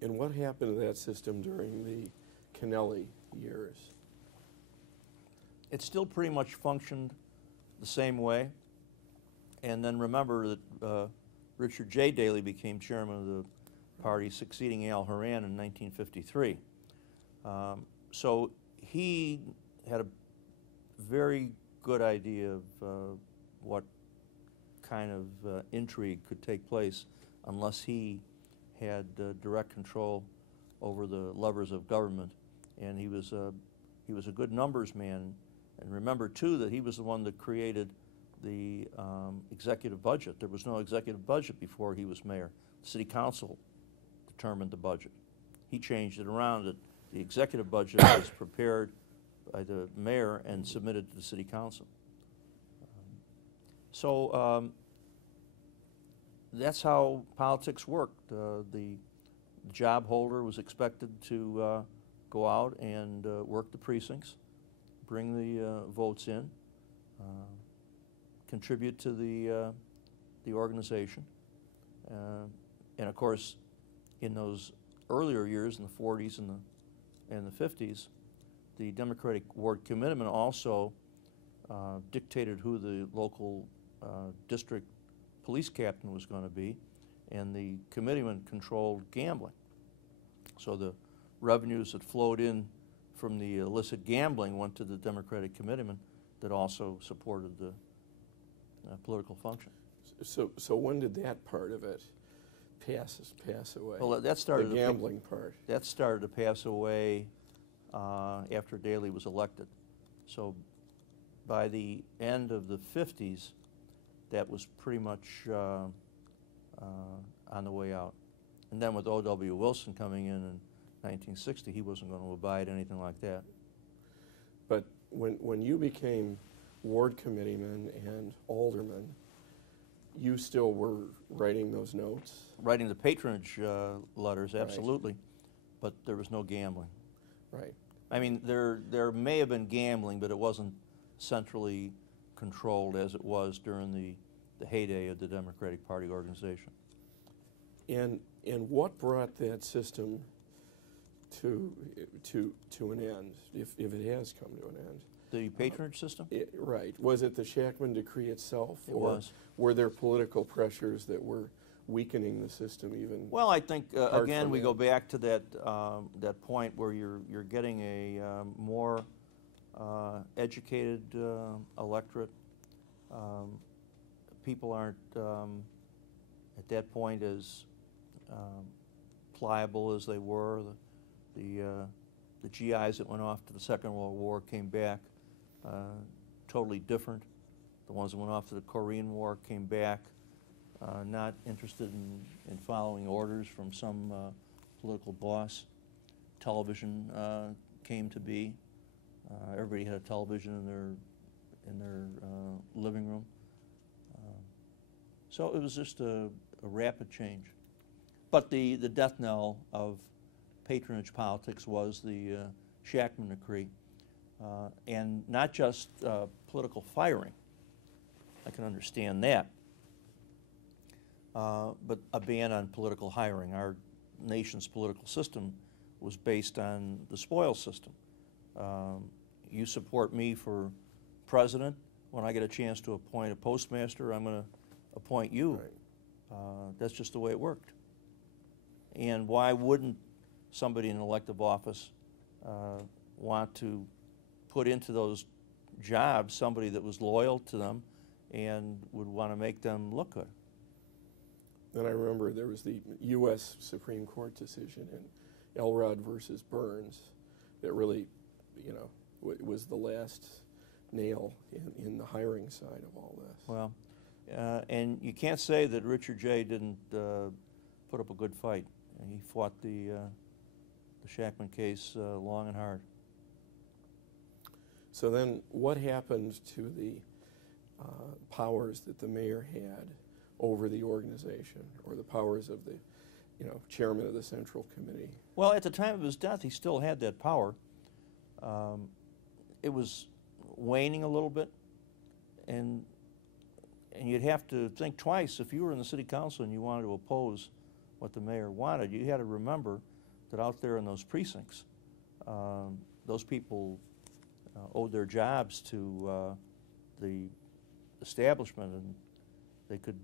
And what happened to that system during the Kennelly years? It still pretty much functioned the same way. And then remember that Richard J. Daley became chairman of the party, succeeding Al Horan in 1953. So he had a very good idea of what kind of intrigue could take place unless he had direct control over the levers of government. And he was a good numbers man. And remember, too, that he was the one that created the executive budget. There was no executive budget before he was mayor. The city council determined the budget. He changed it around. The executive budget was prepared by the mayor and submitted to the city council. So that's how politics worked. The job holder was expected to go out and work the precincts, bring the votes in, contribute to the organization. And of course, in those earlier years, in the 40s and the 50s, the Democratic Ward Committeeman also dictated who the local district police captain was going to be, and the committeeman controlled gambling. So the revenues that flowed in from the illicit gambling went to the Democratic committeeman that also supported the political function. So when did that part of it pass away? Well, that started the gambling part. That started to pass away after Daley was elected. So by the end of the 50s, that was pretty much on the way out. And then with O.W. Wilson coming in 1960, he wasn't going to abide anything like that. But when you became ward committeeman and alderman, you still were writing those notes? Writing the patronage letters, absolutely, right. But there was no gambling. Right. I mean, there may have been gambling, but it wasn't centrally controlled as it was during the heyday of the Democratic Party organization. And what brought that system to an end, if it has come to an end? The patronage system? Right. Was it the Shackman decree itself? It or was. Were there political pressures that were weakening the system even? Well, I think, again, we that? go back to that point where you're getting a more educated electorate. People aren't, at that point, as pliable as they were. The GIs that went off to the Second World War came back totally different. The ones that went off to the Korean War came back not interested in following orders from some political boss. Television came to be. Everybody had a television in their living room. So it was just a rapid change. But the death knell of patronage politics was the Shackman decree, and not just political firing. I can understand that, but a ban on political hiring. Our nation's political system was based on the spoils system. You support me for president. When I get a chance to appoint a postmaster, I'm going to appoint you. Right. That's just the way it worked. And why wouldn't somebody in an elective office want to put into those jobs somebody that was loyal to them and would want to make them look good? And I remember there was the U.S. Supreme Court decision in Elrod versus Burns that really, was the last nail in the hiring side of all this. Well, and you can't say that Richard J. didn't put up a good fight. He fought the Shackman case long and hard. So then what happened to the powers that the mayor had over the organization, or the powers of the chairman of the Central Committee? Well, at the time of his death, he still had that power. It was waning a little bit, and you'd have to think twice if you were in the city council and you wanted to oppose what the mayor wanted. You had to remember that out there in those precincts, those people owed their jobs to the establishment, and they could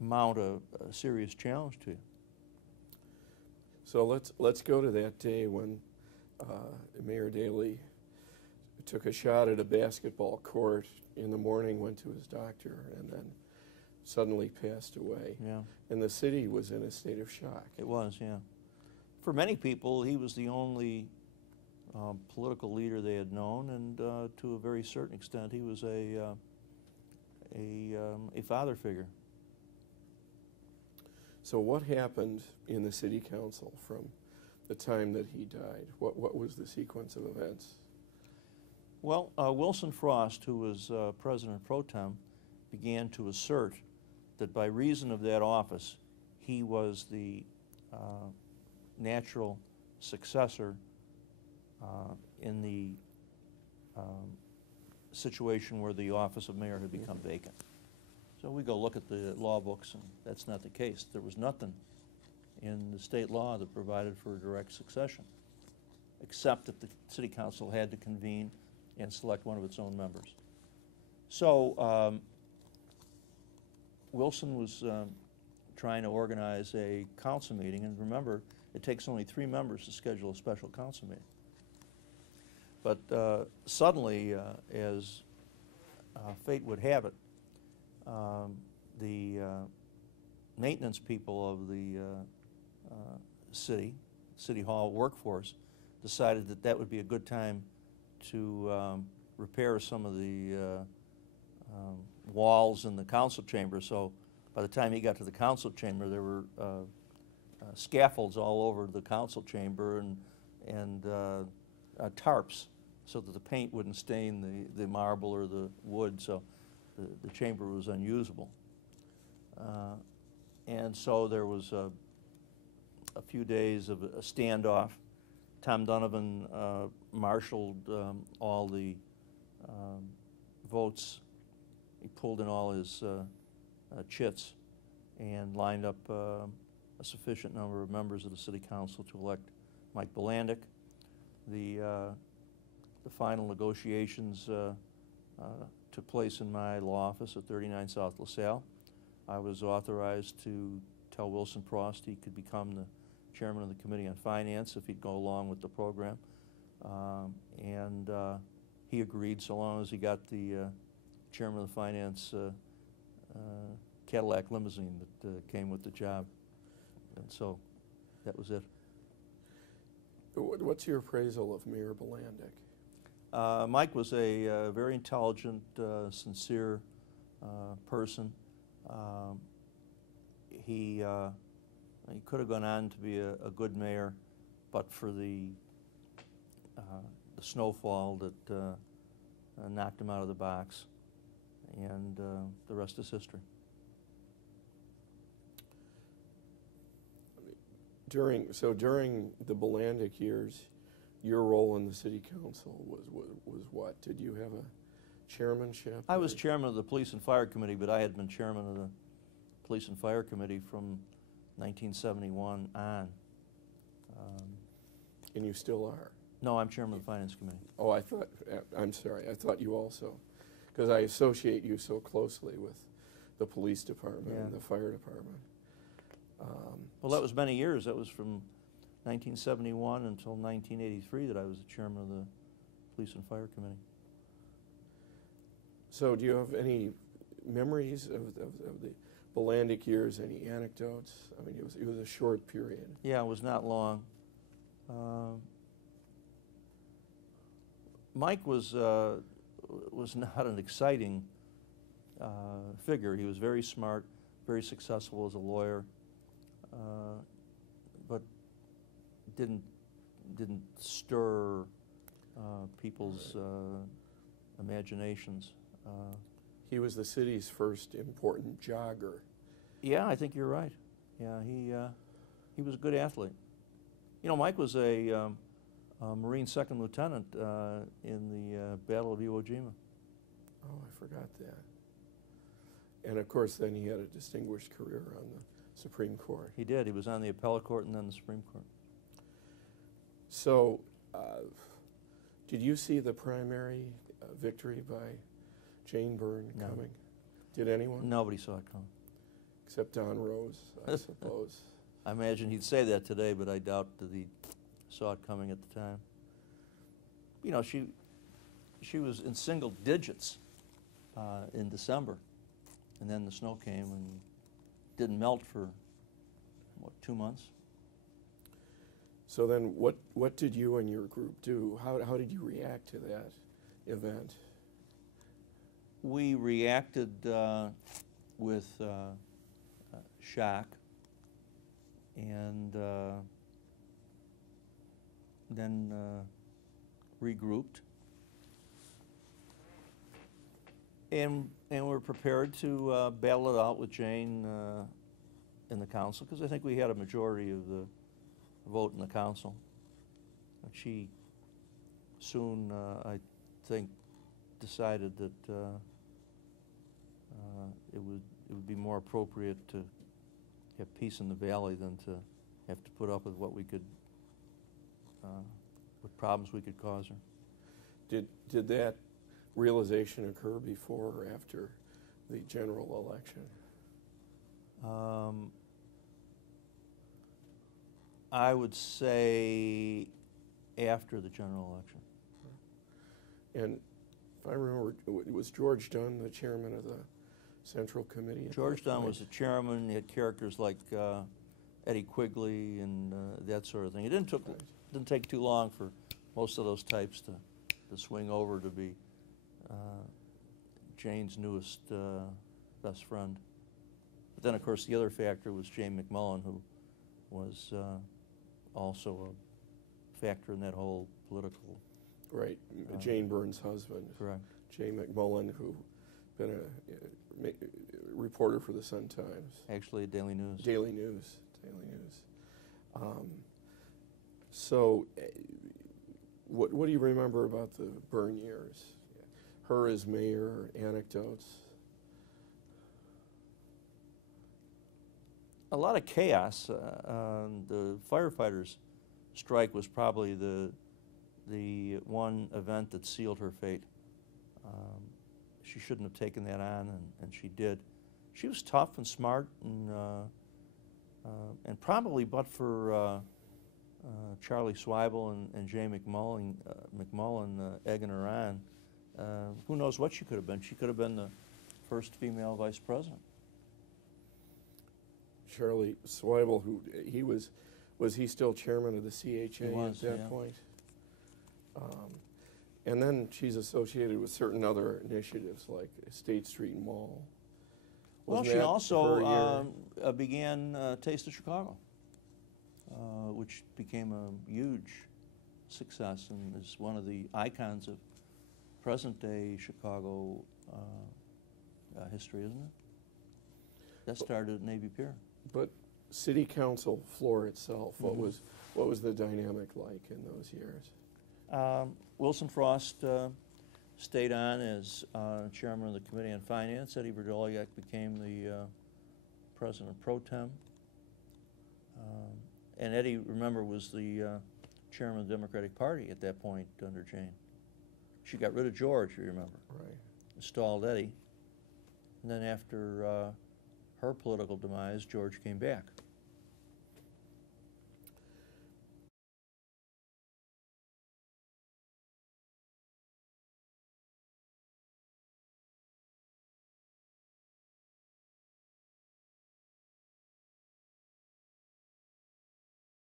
mount a serious challenge to you. So let's go to that day when Mayor Daley took a shot at a basketball court in the morning, went to his doctor, and then suddenly passed away. Yeah. And the city was in a state of shock. It was, yeah. For many people, he was the only political leader they had known, and to a very certain extent, he was a father figure. So what happened in the city council from the time that he died? What was the sequence of events? Well, Wilson Frost, who was president pro tem, began to assert that by reason of that office, he was the natural successor in the situation where the office of mayor had become vacant. So we go look at the law books, and that's not the case. There was nothing in the state law that provided for a direct succession, except that the city council had to convene and select one of its own members. So Wilson was trying to organize a council meeting, and remember, it takes only 3 members to schedule a special council meeting. But suddenly, as fate would have it, the maintenance people of the City Hall workforce decided that that would be a good time to repair some of the walls in the council chamber. So by the time he got to the council chamber, there were scaffolds all over the council chamber and tarps so that the paint wouldn't stain the marble or the wood, so the chamber was unusable. And so there was a few days of a standoff. Tom Donovan marshaled all the votes. He pulled in all his chits and lined up a sufficient number of members of the city council to elect Mike Bilandic. The final negotiations took place in my law office at 39 South LaSalle. I was authorized to tell Wilson Frost he could become the chairman of the Committee on Finance if he'd go along with the program. And he agreed so long as he got the chairman of the Finance Cadillac limousine that came with the job. And so that was it. What's your appraisal of Mayor Bilandic? Mike was a very intelligent, sincere person. He could have gone on to be a good mayor, but for the snowfall that knocked him out of the box, and the rest is history. During the Bilandic years, your role in the city council was what? Did you have a chairmanship? I was chairman of the Police and Fire Committee, but I had been chairman of the Police and Fire Committee from 1971 on. And you still are? No, I'm chairman of the Finance Committee. Oh, I'm sorry, I thought you also, because I associate you so closely with the police department and the fire department. Well, that was many years. That was from 1971 until 1983 that I was the chairman of the Police and Fire Committee. So do you have any memories of the Bilandic years, any anecdotes? I mean, it was a short period. Yeah, it was not long. Mike was not an exciting figure. He was very smart, very successful as a lawyer, but didn't stir people's imaginations. He was the city's first important jogger. Yeah, I think you're right. Yeah, he was a good athlete. You know, Mike was a Marine second lieutenant in the Battle of Iwo Jima. Oh, I forgot that. And of course, then he had a distinguished career on the Supreme Court. He did. He was on the appellate court and then the Supreme Court. So, did you see the primary victory by Jane Byrne No. coming? Did anyone? Nobody saw it coming. Except Don Rose, I suppose. I imagine he'd say that today, but I doubt that he saw it coming at the time. You know, she was in single digits in December, and then the snow came and didn't melt for, what, 2 months? So then what did you and your group do? How did you react to that event? We reacted with shock, and then regrouped, and we're prepared to battle it out with Jane in the council, because I think we had a majority of the vote in the council. And she soon, I think, decided that it would be more appropriate to have peace in the valley than to have to put up with what problems we could cause her. Did that realization occur before or after the general election? I would say after the general election. And if I remember, was George Dunn the chairman of the Central Committee? George Dunn was the chairman. He had characters like Eddie Quigley and that sort of thing. It didn't take too long for most of those types to swing over to be Jane's newest best friend. But then, of course, the other factor was Jane McMullen, who was also a factor in that whole political. Right, Jane Byrne's husband. Correct. Jane McMullen, who been a reporter for the Sun-Times. Actually, Daily News. Daily News. So, what do you remember about the Byrne years? Her as mayor, anecdotes? A lot of chaos. The firefighters' strike was probably the one event that sealed her fate. She shouldn't have taken that on, and she did. She was tough and smart, and probably but for Charlie Swibel and Jay McMullen egging her on, who knows what she could have been. She could have been the first female vice president. Charlie Swibel, who was he still chairman of the CHA at that point? And then she's associated with certain other initiatives like State Street Mall. Well, she also began Taste of Chicago, which became a huge success and is one of the icons of present-day Chicago history, isn't it? That started at Navy Pier. But city council floor itself, what was the dynamic like in those years? Wilson Frost stayed on as chairman of the Committee on Finance. Eddie Verdoliak became the president pro tem. And Eddie, remember, was the chairman of the Democratic Party at that point under Jane. She got rid of George, you remember. Right. Installed Eddie. And then after her political demise, George came back.